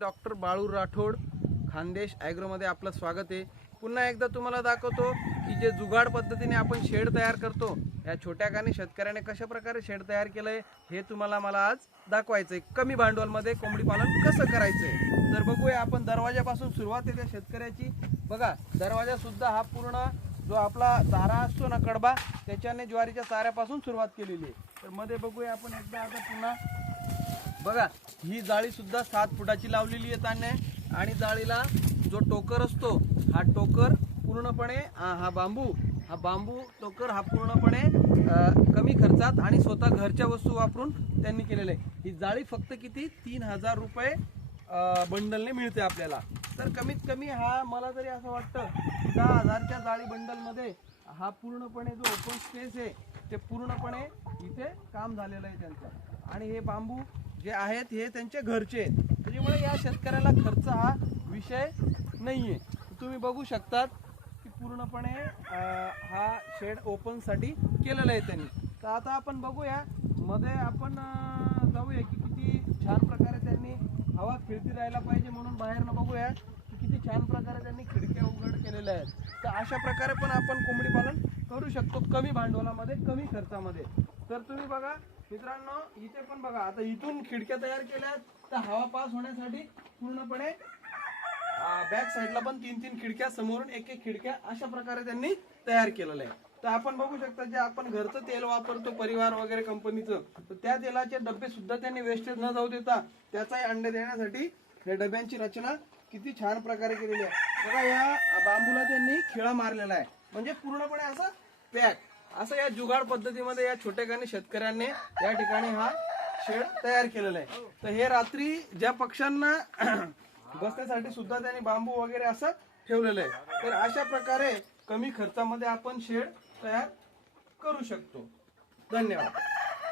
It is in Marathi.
डॉक्टर बाळू राठोड, खानदेश ॲग्रोमध्ये आपलं स्वागत आहे। पुन्हा एकदा तुम्हाला दाखवतो की जे जुगाड पद्धतीने आपण शेड तयार करतो, या छोट्या गाणी शेतकऱ्याने कशा प्रकारे शेड तयार केलंय हे तुम्हाला मला आज दाखवायचं आहे। कमी भांडवलमध्ये कोंबडी पालन कसं करायचंय तर बघूया आपण। दरवाजापासून सुरुवात आहे त्या शेतकऱ्याची। बघा, दरवाजा सुद्धा हा पूर्ण जो आपला चारा असतो ना, कडबा, त्याच्याने ज्वारीच्या चाऱ्यापासून सुरुवात केलेली आहे। तर मध्ये बघूया आपण एकदा आता पुन्हा। बघा, ही जाळी सुद्धा 7 फुटाची लावलेली आहे त्याने। आणि जाळीला जो टोकर असतो, हा टोकर पूर्णपणे हा बांबू टोकर हा पूर्णपणे कमी खर्चात आणि स्वतः घरच्या वस्तू वापरून त्यांनी केलेलं आहे। ही जाळी फक्त किती 3000 रुपये बंडलने मिळते आपल्याला। तर कमीत कमी हा मला तरी असं वाटतं 10,000च्या जाळी बंडलमध्ये हा पूर्णपणे जो ओपन स्पेस आहे ते पूर्णपणे इथे काम झालेलं आहे त्यांचं। आणि हे बांबू जे आहेत हे त्यांचे घरचे आहेत, त्याच्यामुळे या शेतकऱ्याला खर्च हा विषय नाहीये। तुम्ही बघू शकतात की पूर्णपणे हा शेड ओपनसाठी केलेला आहे त्यांनी। तर आता आपण बघूया, मध्ये आपण जाऊया की किती छान प्रकारे त्यांनी हवा फिरती राहायला पाहिजे म्हणून बाहेरनं बघूया की किती छान प्रकारे त्यांनी खिडक्या उघड केलेल्या आहेत। तर अशा प्रकारे पण आपण कोंबडी पालन करू शकतो कमी भांडवलामध्ये, कमी खर्चामध्ये। तर तुम्ही बघा मित्रांनो, इथे पण बघा, आता इथून खिडक्या तयार केल्या तर हवा पास होण्यासाठी पूर्णपणे बॅक साईडला पण 3-3 खिडक्या, समोरून 1-1 खिडक्या, अशा प्रकारे त्यांनी तयार केलेलं आहे। तर आपण बघू शकता, जे आपण घरचं तेल वापरतो परिवार वगैरे कंपनीचं, तर त्या तेलाचे डबे सुद्धा त्यांनी वेस्टेज न जाऊ देता त्याचाही अंडे देण्यासाठी या डब्यांची रचना किती छान प्रकारे केलेली आहे। बघा, या बांबूला त्यांनी खिळा मारलेला आहे, म्हणजे पूर्णपणे असं पॅक, असं या जुगाड पद्धतीमध्ये या छोट्या गाणी शेतकऱ्यांनी या ठिकाणी हा शेड तयार केलेला आहे। तर हे रात्री ज्या पक्ष्यांना बसण्यासाठी सुद्धा त्यांनी बांबू वगैरे असं ठेवलेलं आहे। तर अशा प्रकारे कमी खर्चामध्ये आपण शेड तयार करू शकतो। धन्यवाद।